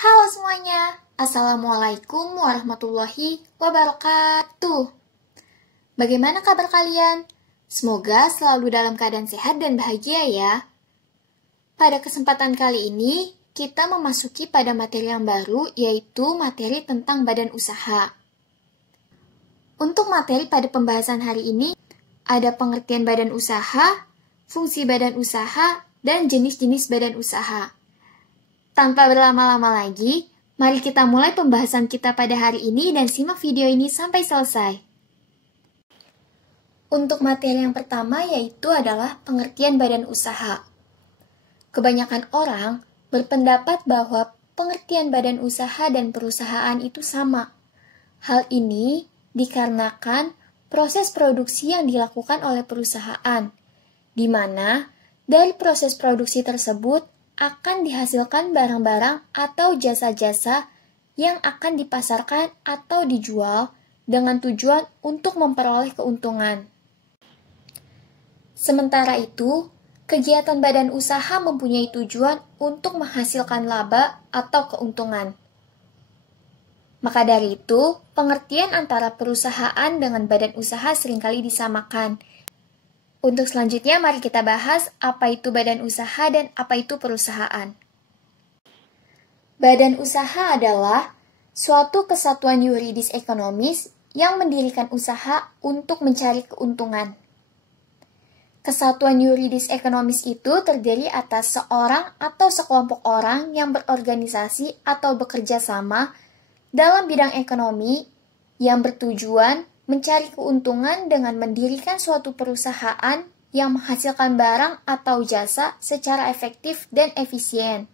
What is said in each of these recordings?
Halo semuanya, Assalamualaikum warahmatullahi wabarakatuh. Bagaimana kabar kalian? Semoga selalu dalam keadaan sehat dan bahagia ya. Pada kesempatan kali ini, kita memasuki pada materi yang baru, yaitu materi tentang badan usaha. Untuk materi pada pembahasan hari ini, ada pengertian badan usaha, fungsi badan usaha, dan jenis-jenis badan usaha. Tanpa berlama-lama lagi, mari kita mulai pembahasan kita pada hari ini dan simak video ini sampai selesai. Untuk materi yang pertama yaitu adalah pengertian badan usaha. Kebanyakan orang berpendapat bahwa pengertian badan usaha dan perusahaan itu sama. Hal ini dikarenakan proses produksi yang dilakukan oleh perusahaan, di mana dari proses produksi tersebut akan dihasilkan barang-barang atau jasa-jasa yang akan dipasarkan atau dijual dengan tujuan untuk memperoleh keuntungan. Sementara itu, kegiatan badan usaha mempunyai tujuan untuk menghasilkan laba atau keuntungan. Maka dari itu, pengertian antara perusahaan dengan badan usaha seringkali disamakan. Untuk selanjutnya, mari kita bahas apa itu badan usaha dan apa itu perusahaan. Badan usaha adalah suatu kesatuan yuridis ekonomis yang mendirikan usaha untuk mencari keuntungan. Kesatuan yuridis ekonomis itu terdiri atas seorang atau sekelompok orang yang berorganisasi atau bekerja sama dalam bidang ekonomi yang bertujuan mencari keuntungan dengan mendirikan suatu perusahaan yang menghasilkan barang atau jasa secara efektif dan efisien.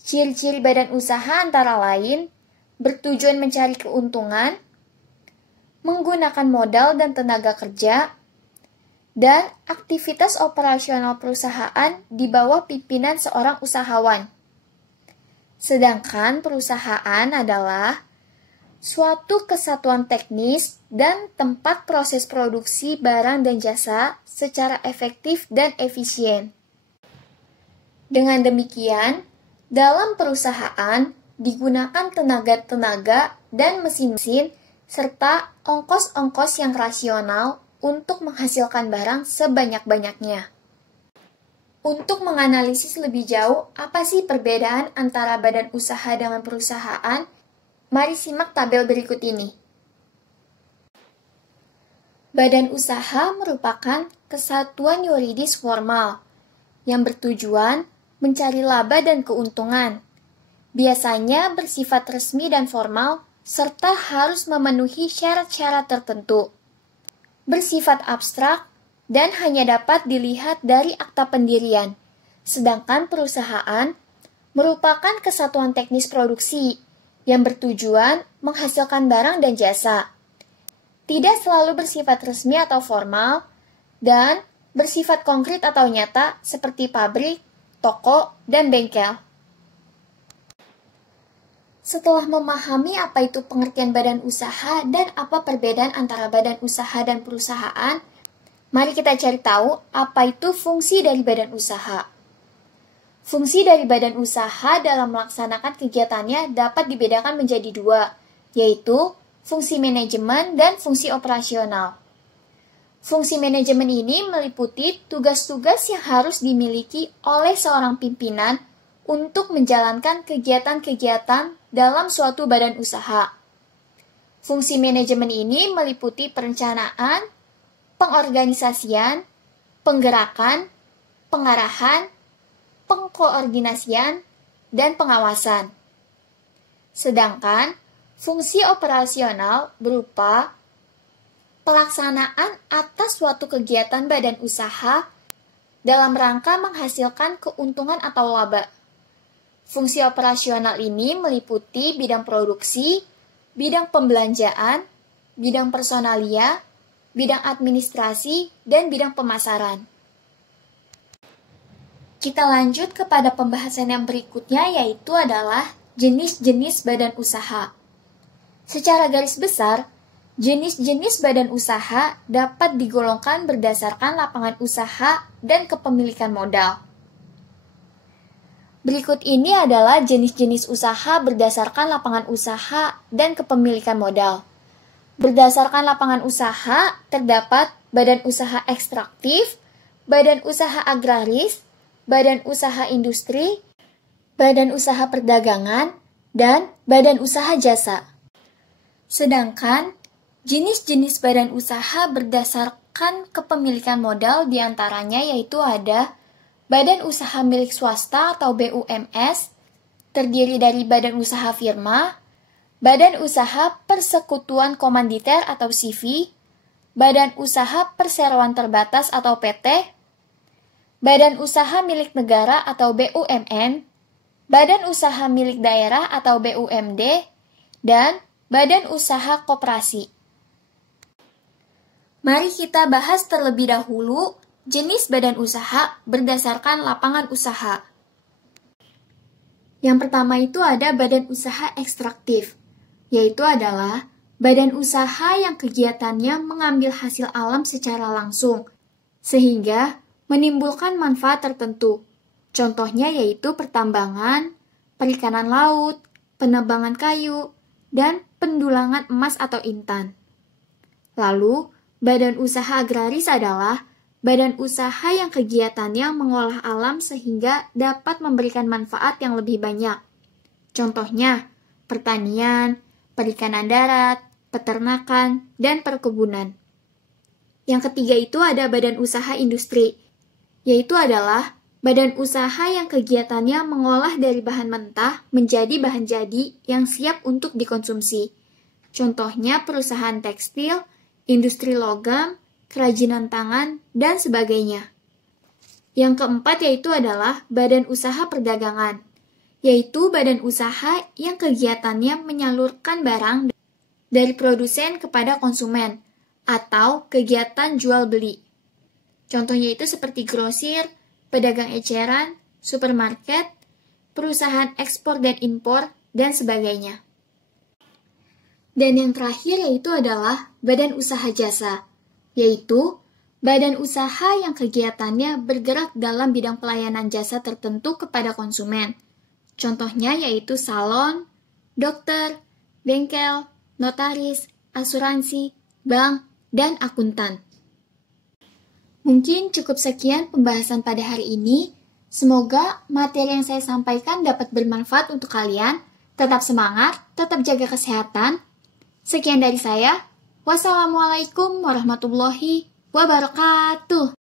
Ciri-ciri badan usaha antara lain bertujuan mencari keuntungan, menggunakan modal dan tenaga kerja, dan aktivitas operasional perusahaan di bawah pimpinan seorang usahawan. Sedangkan perusahaan adalah suatu kesatuan teknis dan tempat proses produksi barang dan jasa secara efektif dan efisien. Dengan demikian, dalam perusahaan digunakan tenaga-tenaga dan mesin-mesin serta ongkos-ongkos yang rasional untuk menghasilkan barang sebanyak-banyaknya. Untuk menganalisis lebih jauh apa sih perbedaan antara badan usaha dengan perusahaan, mari simak tabel berikut ini. Badan usaha merupakan kesatuan yuridis formal yang bertujuan mencari laba dan keuntungan. Biasanya bersifat resmi dan formal serta harus memenuhi syarat-syarat tertentu. Bersifat abstrak dan hanya dapat dilihat dari akta pendirian. Sedangkan perusahaan merupakan kesatuan teknis produksi yang bertujuan menghasilkan barang dan jasa. Tidak selalu bersifat resmi atau formal, dan bersifat konkret atau nyata seperti pabrik, toko, dan bengkel. Setelah memahami apa itu pengertian badan usaha dan apa perbedaan antara badan usaha dan perusahaan, mari kita cari tahu apa itu fungsi dari badan usaha. Fungsi dari badan usaha dalam melaksanakan kegiatannya dapat dibedakan menjadi dua, yaitu fungsi manajemen dan fungsi operasional. Fungsi manajemen ini meliputi tugas-tugas yang harus dimiliki oleh seorang pimpinan untuk menjalankan kegiatan-kegiatan dalam suatu badan usaha. Fungsi manajemen ini meliputi perencanaan, pengorganisasian, penggerakan, pengarahan, pengkoordinasian, dan pengawasan. Sedangkan fungsi operasional berupa pelaksanaan atas suatu kegiatan badan usaha dalam rangka menghasilkan keuntungan atau laba. Fungsi operasional ini meliputi bidang produksi, bidang pembelanjaan, bidang personalia, bidang administrasi, dan bidang pemasaran. Kita lanjut kepada pembahasan yang berikutnya, yaitu adalah jenis-jenis badan usaha. Secara garis besar, jenis-jenis badan usaha dapat digolongkan berdasarkan lapangan usaha dan kepemilikan modal. Berikut ini adalah jenis-jenis usaha berdasarkan lapangan usaha dan kepemilikan modal. Berdasarkan lapangan usaha, terdapat badan usaha ekstraktif, badan usaha agraris, badan usaha industri, badan usaha perdagangan, dan badan usaha jasa. Sedangkan, jenis-jenis badan usaha berdasarkan kepemilikan modal diantaranya yaitu ada badan usaha milik swasta atau BUMS, terdiri dari badan usaha firma, badan usaha persekutuan komanditer atau CV, badan usaha perseroan terbatas atau PT, badan usaha milik negara atau BUMN, badan usaha milik daerah atau BUMD, dan badan usaha koperasi. Mari kita bahas terlebih dahulu jenis badan usaha berdasarkan lapangan usaha. Yang pertama itu ada badan usaha ekstraktif, yaitu adalah badan usaha yang kegiatannya mengambil hasil alam secara langsung, sehingga menimbulkan manfaat tertentu. Contohnya yaitu pertambangan, perikanan laut, penebangan kayu, dan pendulangan emas atau intan. Lalu, badan usaha agraris adalah badan usaha yang kegiatannya mengolah alam sehingga dapat memberikan manfaat yang lebih banyak. Contohnya, pertanian, perikanan darat, peternakan, dan perkebunan. Yang ketiga itu ada badan usaha industri, yaitu adalah badan usaha yang kegiatannya mengolah dari bahan mentah menjadi bahan jadi yang siap untuk dikonsumsi. Contohnya perusahaan tekstil, industri logam, kerajinan tangan, dan sebagainya. Yang keempat yaitu adalah badan usaha perdagangan, yaitu badan usaha yang kegiatannya menyalurkan barang dari produsen kepada konsumen, atau kegiatan jual beli. Contohnya itu seperti grosir, pedagang eceran, supermarket, perusahaan ekspor dan impor, dan sebagainya. Dan yang terakhir yaitu adalah badan usaha jasa, yaitu badan usaha yang kegiatannya bergerak dalam bidang pelayanan jasa tertentu kepada konsumen. Contohnya yaitu salon, dokter, bengkel, notaris, asuransi, bank, dan akuntan. Mungkin cukup sekian pembahasan pada hari ini. Semoga materi yang saya sampaikan dapat bermanfaat untuk kalian. Tetap semangat, tetap jaga kesehatan. Sekian dari saya. Wassalamualaikum warahmatullahi wabarakatuh.